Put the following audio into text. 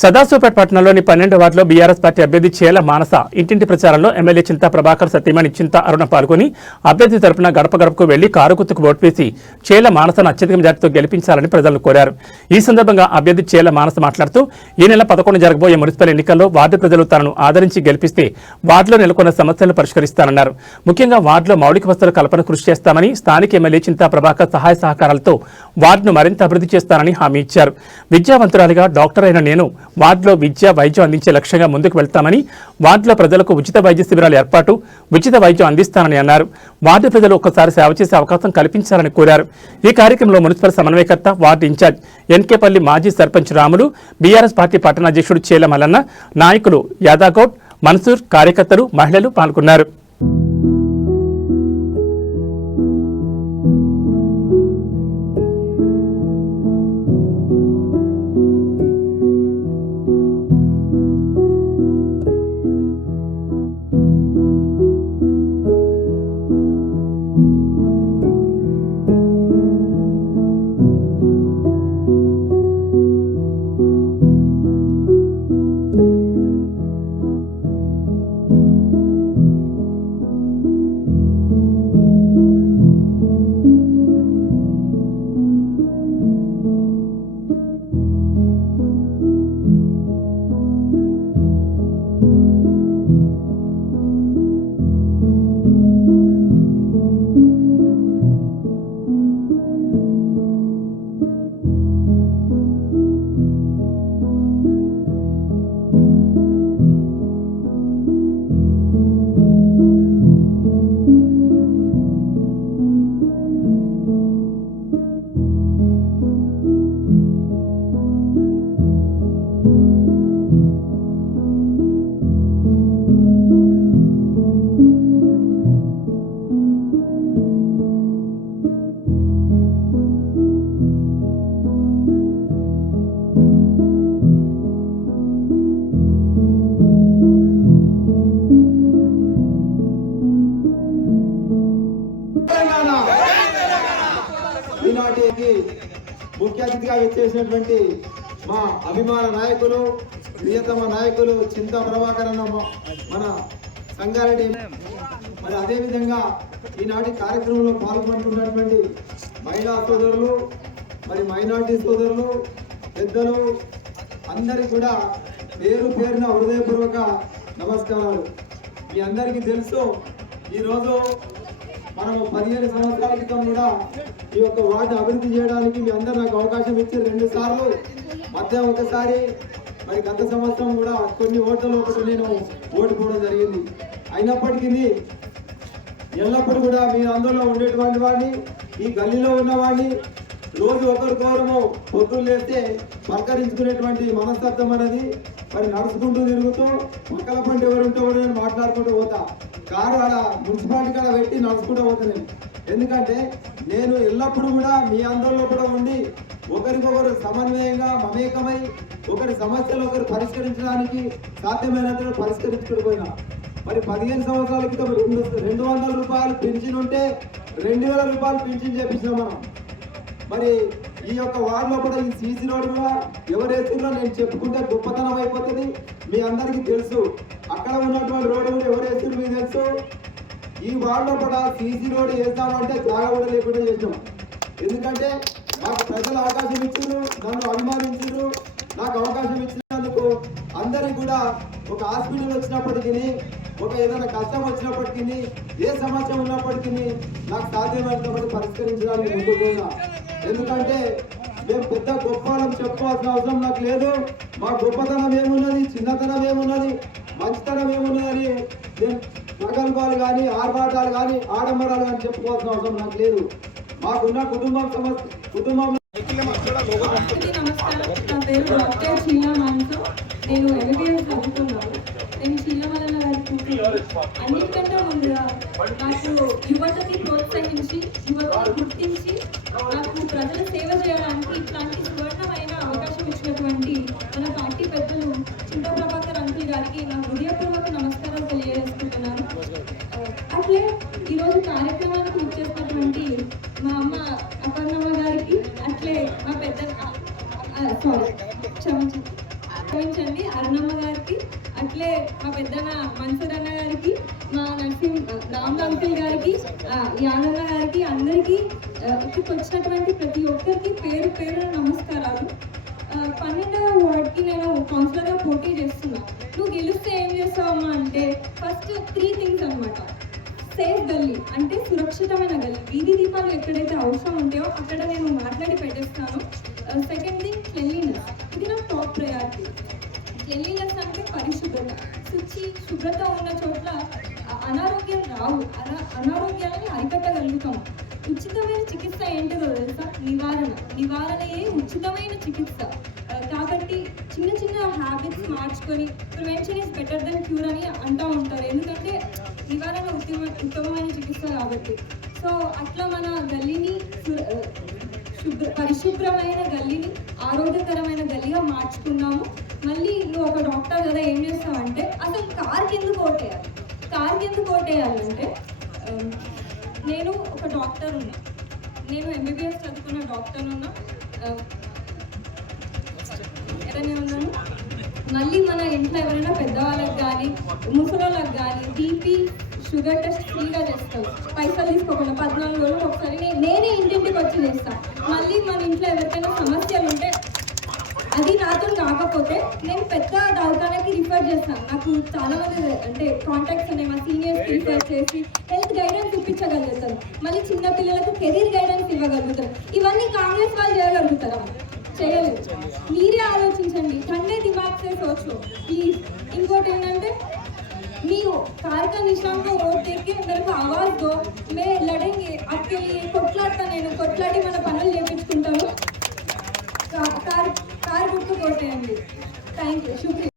సదాశివపేట పట్టణంలోని 12వ వార్డులో BRS party అభ్యర్థి చేల మానస ఇంటింటి ప్రచారంలో ఎమ్మెల్యే చింతా ప్రభాకర్ సతీమణి చింతా అరుణ పాల్గొని అభ్యర్థి తరపున గడప గడపకు వెళ్లి కారు గుర్తుకు ఓటు వేసి చేల మానసను అత్యధిక మెజార్టీతో గెలిపించాలని ప్రజలను కోరారు. ఈ సందర్భంగా అభ్యర్థి చేల మానస మాట్లాడుతూ ఈ నెల 11 జరగబోయే మున్సిపల్ ఎన్నికల్లో వార్డు ప్రజలు తనను ఆదరించి గెలిపిస్తే వార్డులో నెలకొన్న సమస్యలను పరిష్కరిస్తానన్నారు. ముఖ్యంగా వార్డులో మౌలిక వసతుల కల్పన కృషి చేస్తామని, స్థానిక ఎమ్మెల్యే చింతా ప్రభాకర్ సహాయ సహకారాలతో వార్డును మరింత అభివృద్ధి చేస్తానని హామీ ఇచ్చారు. విద్యావంతురాలిగా డాక్టర్ అయిన నేను వార్డులో విద్య వైద్యం అందించే లక్ష్యంగా ముందుకు వెళ్తామని, వార్డులో ప్రజలకు ఉచిత వైద్య శిబిరాల ఏర్పాటు, ఉచిత వైద్యం అందిస్తానని అన్నారు. వార్డు ప్రజలు ఒక్కసారి సేవ చేసే అవకాశం కల్పించాలని కోరారు. ఈ కార్యక్రమంలో మున్సిపల్ సమన్వయకర్త, వార్డు ఇన్ఛార్జ్ ఎన్కేపల్లి మాజీ సర్పంచ్ రాములు, బీఆర్ఎస్ పార్టీ పట్టణ అధ్యక్షుడు చేల మల్లన్న, నాయకులు యాదాగౌడ్, మన్సూర్, కార్యకర్తలు, మహిళలు పాల్గొన్నారు. ఈనాటికి ముఖ్య అతిథిగా వచ్చేసినటువంటి మా అభిమాన నాయకులు, ప్రియతమ నాయకులు చింతా ప్రభాకర్ అన్న మన సంగారెడ్డి, మరి అదేవిధంగా ఈనాటి కార్యక్రమంలో పాల్గొంటున్నటువంటి మహిళా సోదరులు, మరి మైనార్టీ సోదరులు, పెద్దలు అందరికీ కూడా పేరు పేరున హృదయపూర్వక నమస్కారాలు. మీ అందరికీ తెలుసు, ఈరోజు మనము 15 సంవత్సరాల క్రితం కూడా ఈ యొక్క వార్డు అభివృద్ధి చేయడానికి మీ అందరూ నాకు అవకాశం ఇచ్చి 2 సార్లు మధ్య ఒకసారి, మరి గత సంవత్సరం కూడా కొన్ని ఓట్లలో ఒకటి నేను ఓడిపోవడం జరిగింది. అయినప్పటికీ ఎల్లప్పుడూ కూడా మీరు అందులో ఉండేటువంటి వాడిని, ఈ గల్లీలో ఉన్నవాడిని రోజు ఒకరికొకరము పొద్దులు లేస్తే పలకరించుకునేటువంటి మనస్తత్వం అనేది, మరి నడుచుకుంటూ తిరుగుతూ పక్కల పంట ఎవరుంటే నేను మాట్లాడుకుంటూ పోతా. కారు ఆడ మున్సిపాలిటీ కాడ పెట్టి నడుచుకుంటూ పోతాను. ఎందుకంటే నేను ఎల్లప్పుడూ కూడా మీ అందరిలో కూడా ఉండి ఒకరికొకరు సమన్వయంగా మమేకమై ఒకరి సమస్యలు ఒకరు పరిష్కరించడానికి సాధ్యమైనంత పరిష్కరించుకుపోయినా. మరి 15 సంవత్సరాల క్రితం 200 రూపాయలు పింఛన్ ఉంటే 2000 రూపాయలు పింఛన్ చేపించినాం మనం. మరి ఈ యొక్క వార్డులో కూడా ఈ సీసీ రోడ్ కూడా ఎవరు వేస్తున్నారో నేను చెప్పుకుంటే గొప్పతనం అయిపోతుంది. మీ అందరికీ తెలుసు, అక్కడ ఉన్నటువంటి రోడ్డు కూడా ఎవరు వేస్తున్నారు మీకు తెలుసు. ఈ వార్డులో కూడా సీసీ రోడ్ వేస్తామంటే జాగా కూడా లేకుండా చేసాం. ఎందుకంటే నాకు ప్రజలు అవకాశం ఇచ్చారు, నన్ను అభిమానించారు. నాకు అవకాశం ఇచ్చినందుకు అందరికీ కూడా ఒక హాస్పిటల్ వచ్చినప్పటికీ, ఒక ఏదైనా కష్టం వచ్చినప్పటికీ, ఏ సమస్య ఉన్నప్పటికీ నాకు సాధ్యమైనటువంటి పరిష్కరించడానికి ముందుకు పోయినా. ఎందుకంటే మేము పెద్ద గొప్పలం చెప్పుకోవాల్సిన అవసరం నాకు లేదు. మా గొప్పతనం ఏమున్నది, చిన్నతనం ఏమున్నది, మంచితనం ఏమున్నదని నేను ప్రగల్భాలు కానీ ఆర్భాటాలు కానీ ఆడంబరాలు కానీ చెప్పుకోవాల్సిన అవసరం నాకు లేదు. మాకున్న కుటుంబం నేను ఎంబీబీఎస్ చదువుతున్నాను. నేను చీలమలన గారి కూతురు. అన్నిటికంటే ముందుగా నాకు యువతని ప్రోత్సహించి, యువతని గుర్తించి, నాకు ప్రజల సేవ చేయడానికి ఇట్లాంటి సువర్ణమైన అవకాశం ఇచ్చినటువంటి మన పార్టీ పెద్దలు చింతా ప్రభాకర్ అంకుల్ గారికి నా హృదయపూర్వక నమస్కారం తెలియజేసుకుంటున్నాను. అట్లే ఈరోజు కార్యక్రమానికి ఇచ్చేసినటువంటి మా అమ్మ అపర్ణమ్మ గారికి, అట్లే మా పెద్ద క్షమించండి క్షమించండి అరుణమ్మ గారికి, అట్లే మా పెద్దన్న మన్సూర్ అన్న గారికి, మా రామ్ అంకుల్ గారికి, యాదన్న గారికి, అందరికీ ఇక్కడికి వచ్చినటువంటి ప్రతి ఒక్కరికి పేరు పేరు నమస్కారాలు. 12వ వార్డ్కి నేను కౌన్సిలర్గా పోటీ చేస్తున్నా. నువ్వు గెలిస్తే ఏం చేస్తావమ్మా అంటే ఫస్ట్ 3 థింగ్స్ అనమాట. సేఫ్ గల్లీ అంటే సురక్షితమైన గల్లీ, వీధి దీపాలు ఎక్కడైతే అవసరం ఉంటాయో అక్కడ నేను మాట్లాడి పెట్టేస్తాను. సెకండ్ థింగ్ క్లెన్లీనెస్, ఇది నా టాప్ ప్రయారిటీ. క్లెన్లీనెస్ అంటే పరిశుభ్రత, శుభ్రత ఉన్న చోట్ల అనారోగ్యం రావు, అనారోగ్యాలని అరికట్టగలుగుతాము. ఉచితమైన చికిత్స ఏంటిదో తెలుసా? నివారణయే ఉచితమైన చికిత్స. కాబట్టి చిన్న చిన్న హ్యాబిట్స్ మార్చుకొని prevention is better than cure అని అంటూ ఉంటారు, ఎందుకంటే నివారణ ఉత్తమమైన చికిత్స కాబట్టి. సో అట్లా మన గల్లీని పరిశుభ్రమైన గల్లీని ఆరోగ్యకరమైన గల్లీగా మార్చుకున్నాము. మళ్ళీ నువ్వు ఒక డాక్టర్ కదా ఏం చేస్తావంటే అసలు కార్కి ఎందుకు ఓటేయాలంటే నేను ఒక డాక్టర్ ఉన్నా, నేను ఎంబీబీఎస్ చదువుకున్న డాక్టర్ ఉన్నా, ఎక్కడనే ఉన్నాను. మళ్ళీ మన ఇంట్లో ఎవరైనా పెద్దవాళ్ళకి కానీ ముసలోళ్ళకి కానీ బీపీ షుగర్ టెస్ట్ ఫ్రీగా చేస్తాం, పైసలు తీసుకోకుండా 14 రోజులు ఒకసారి నేనే ఇంటింటికి వచ్చి చేస్తాను. మళ్ళీ మన ఇంట్లో ఎవరికైనా సమస్యలు ఉంటే అది నాతో కాకపోతే నేను పెద్ద దవాఖానకి రిఫర్ చేస్తాను. నాకు చాలా మంది అంటే కాంటాక్ట్స్ ఉన్నాయి, మా సీనియర్స్కి రిఫర్ చేసి హెల్త్ గైడెన్స్ ఇప్పించగలుగుతారు. మళ్ళీ చిన్న పిల్లలకు కెరీర్ గైడెన్స్ ఇవ్వగలుగుతారు. ఇవన్నీ కాంగ్రెస్ వాళ్ళు చేయగలుగుతారా? చేయలేదు. మీరే ఆలోచించండి, ठंडे दिमाग से सोचो प्लीज. इंकोट ఏంటంటే మీ कार निशान को वोट देके मेरे को आवाज दो, मैं लड़ेंगे आपके लिए. కొట్లాడతా, నేను కొట్లాడి మన పనులు చేయించుకుంటాను. కార్ గుర్తు కొట్టేయండి. Thank you, శుక్రియా.